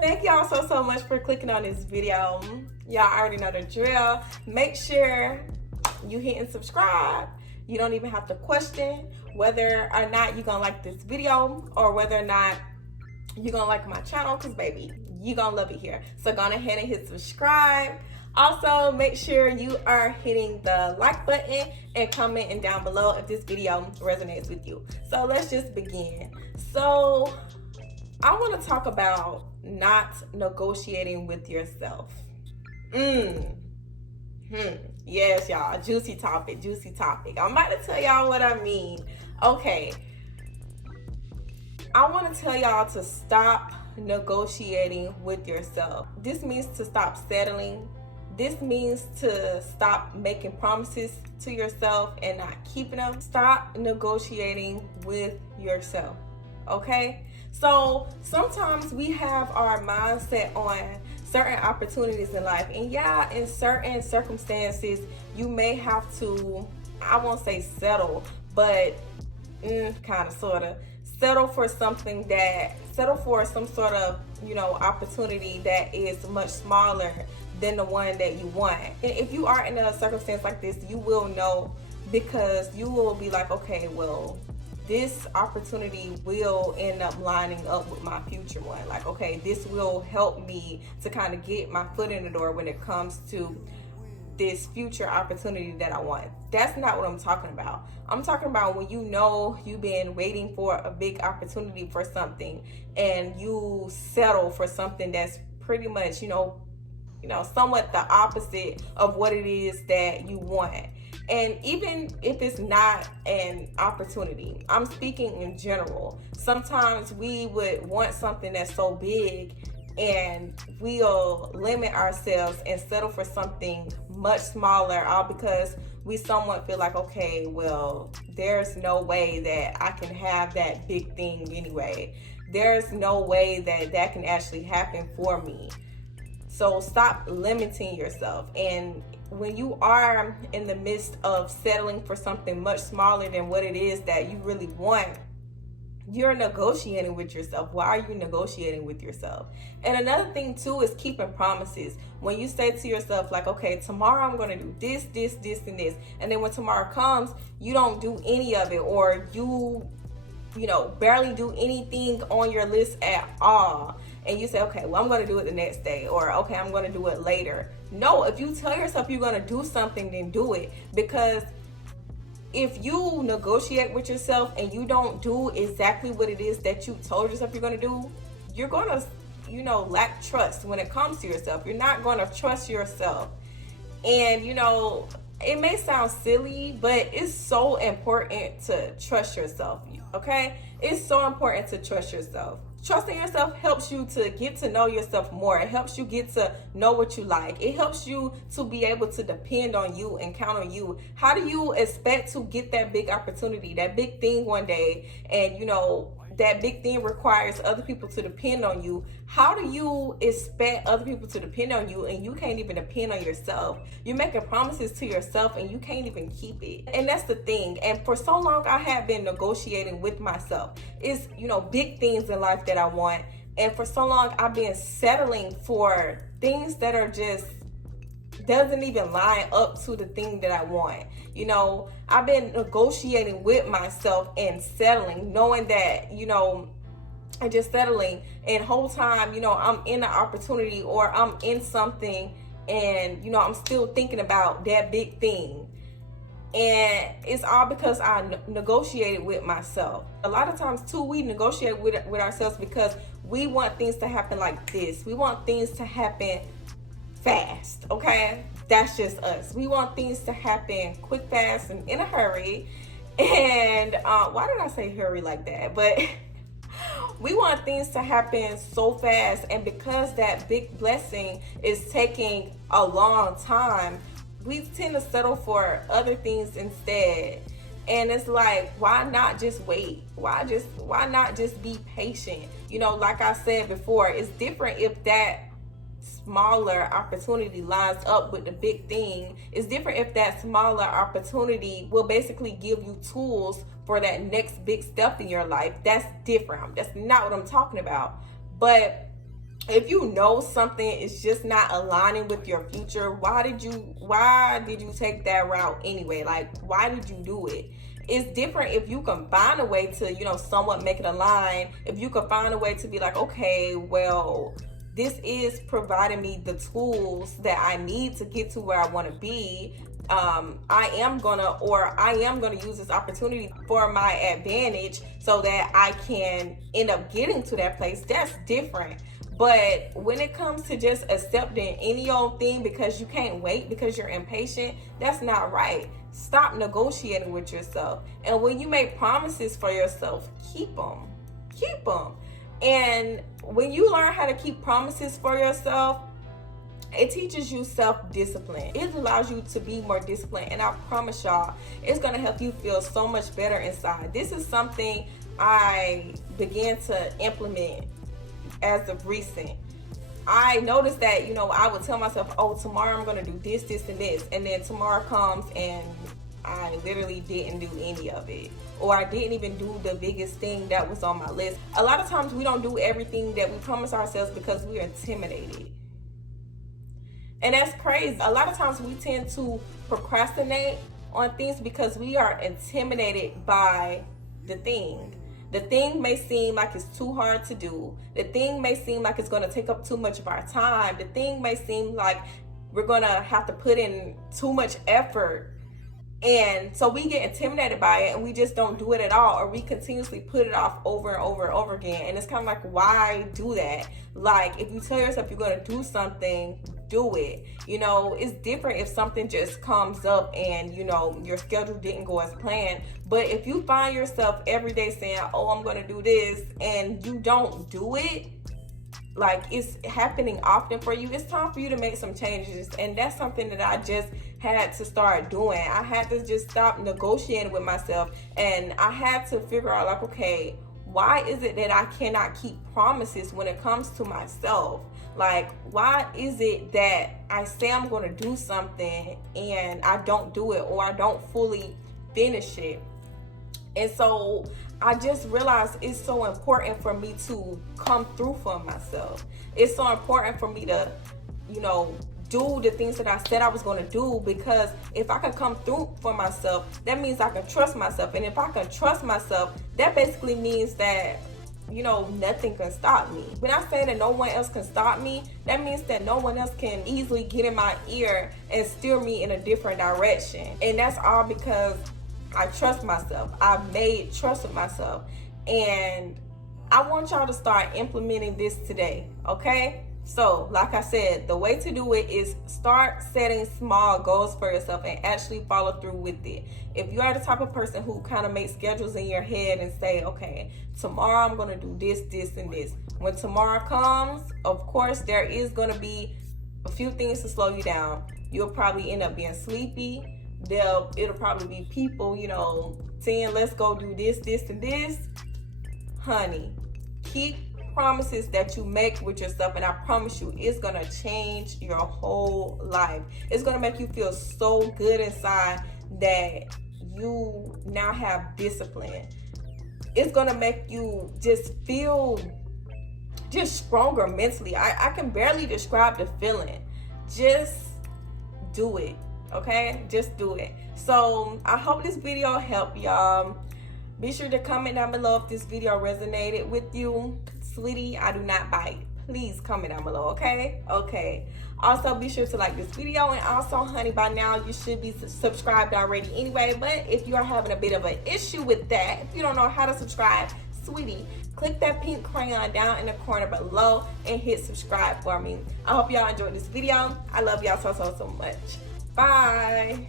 Thank y'all so much for clicking on this video. Y'all already know the drill. Make sure you hit and subscribe. You don't even have to question whether or not you're gonna like this video or whether or not you're gonna like my channel, because baby, you're gonna love it here. So go ahead and hit subscribe. Also, make sure you are hitting the like button and commenting down below if this video resonates with you. So let's just begin. So I want to talk about not negotiating with yourself. Yes, y'all, juicy topic. I'm about to tell y'all what I mean. Okay, I want to tell y'all to stop negotiating with yourself. This means to stop settling. This means to stop making promises to yourself and not keeping them. Stop negotiating with yourself, okay? So sometimes we have our mindset on certain opportunities in life. And yeah, in certain circumstances, you may have to, I won't say settle, but kind of, sort of, settle for some sort of, opportunity that is much smaller than the one that you want. And if you are in a circumstance like this, you will know, because you will be like, okay, well, this opportunity will end up lining up with my future one. Like, okay, this will help me to kind of get my foot in the door when it comes to this future opportunity that I want. That's not what I'm talking about. I'm talking about when you know you've been waiting for a big opportunity for something and you settle for something that's pretty much, somewhat the opposite of what it is that you want. And even if it's not an opportunity, I'm speaking in general. Sometimes we would want something that's so big and we'll limit ourselves and settle for something much smaller, all because we somewhat feel like, okay, well, there's no way that I can have that big thing anyway. There's no way that that can actually happen for me. So stop limiting yourself. And when you are in the midst of settling for something much smaller than what it is that you really want, you're negotiating with yourself. Why are you negotiating with yourself? And another thing too is keeping promises. When you say to yourself, like, okay, tomorrow I'm going to do this, and this. And then when tomorrow comes, you don't do any of it, or you barely do anything on your list at all. And you say, okay, well, I'm going to do it the next day, or okay, I'm going to do it later. No, if you tell yourself you're going to do something, then do it. Because if you negotiate with yourself and you don't do exactly what it is that you told yourself you're going to do, you're going to, lack trust when it comes to yourself. You're not going to trust yourself. And, it may sound silly, but it's so important to trust yourself, okay? It's so important to trust yourself. Trusting yourself helps you to get to know yourself more. It helps you get to know what you like. It helps you to be able to depend on you and count on you. How do you expect to get that big opportunity, that big thing one day, and that big thing requires other people to depend on you? How do you expect other people to depend on you and you can't even depend on yourself? You're making promises to yourself and you can't even keep it. And that's the thing. And for so long, I have been negotiating with myself. It's, big things in life that I want. And for so long, I've been settling for things that are just doesn't even line up to the thing that I want. I've been negotiating with myself and settling, knowing that, and just settling. And whole time, I'm in an opportunity or I'm in something and, I'm still thinking about that big thing. And it's all because I negotiated with myself. A lot of times too, we negotiate with ourselves because we want things to happen like this. We want things to happen fast, okay? That's just us. We want things to happen quick, fast, and in a hurry. And why did I say hurry like that? But we want things to happen so fast, and because that big blessing is taking a long time, we tend to settle for other things instead. And it's like, why not just wait? Why not just be patient? Like I said before, it's different if that smaller opportunity lines up with the big thing. It's different if that smaller opportunity will basically give you tools for that next big step in your life. That's different. That's not what I'm talking about. But if you know something is just not aligning with your future, why did you take that route anyway? Like, why did you do it? It's different if you can find a way to, somewhat make it align. If you can find a way to be like, okay, well, this is providing me the tools that I need to get to where I want to be. I am gonna use this opportunity for my advantage so that I can end up getting to that place. That's different. But when it comes to just accepting any old thing because you can't wait, because you're impatient, that's not right. Stop negotiating with yourself. And when you make promises for yourself, keep them. Keep them. And when you learn how to keep promises for yourself, it teaches you self-discipline. It allows you to be more disciplined. And I promise y'all, it's going to help you feel so much better inside. This is something I began to implement as of recent. I noticed that, I would tell myself, oh, tomorrow I'm going to do this, this, and this. And then tomorrow comes and I literally didn't do any of it. Or I didn't even do the biggest thing that was on my list. A lot of times we don't do everything that we promise ourselves because we are intimidated. And that's crazy. A lot of times we tend to procrastinate on things because we are intimidated by the thing. The thing may seem like it's too hard to do. The thing may seem like it's going to take up too much of our time. The thing may seem like we're going to have to put in too much effort. And so we get intimidated by it and we just don't do it at all, or we continuously put it off over and over and over again. And it's kind of like, why do that? Like, if you tell yourself you're going to do something, do it. It's different if something just comes up and, your schedule didn't go as planned. But if you find yourself every day saying, oh, I'm going to do this, and you don't do it, like it's happening often for you, it's time for you to make some changes. And that's something that I just had to start doing. I had to just stop negotiating with myself, and I had to figure out, like, okay, why is it that I cannot keep promises when it comes to myself? Like, why is it that I say I'm going to do something and I don't do it, or I don't fully finish it? And so I just realized it's so important for me to come through for myself. It's so important for me to, do the things that I said I was going to do, because if I can come through for myself, that means I can trust myself. And if I can trust myself, that basically means that, nothing can stop me. When I say that no one else can stop me, that means that no one else can easily get in my ear and steer me in a different direction. And that's all because I trust myself. I've made trust with myself. And I want y'all to start implementing this today, okay? So, like I said, the way to do it is start setting small goals for yourself and actually follow through with it. If you are the type of person who kind of makes schedules in your head and say, okay, tomorrow I'm going to do this, this, and this. When tomorrow comes, of course, there is going to be a few things to slow you down. You'll probably end up being sleepy. It'll probably be people, saying, let's go do this, this, and this. Honey, keep promises that you make with yourself, and I promise you, it's going to change your whole life. It's going to make you feel so good inside that you now have discipline. It's going to make you just feel just stronger mentally. I can barely describe the feeling. Just do it. Okay, just do it. So I hope this video helped y'all. Be sure to comment down below if this video resonated with you. Sweetie, I do not bite. Please comment down below, okay? Okay. Also, be sure to like this video. And also, honey, by now you should be subscribed already anyway. But if you are having a bit of an issue with that, if you don't know how to subscribe, sweetie, click that pink crayon down in the corner below and hit subscribe for me. I hope y'all enjoyed this video. I love y'all so much. Bye.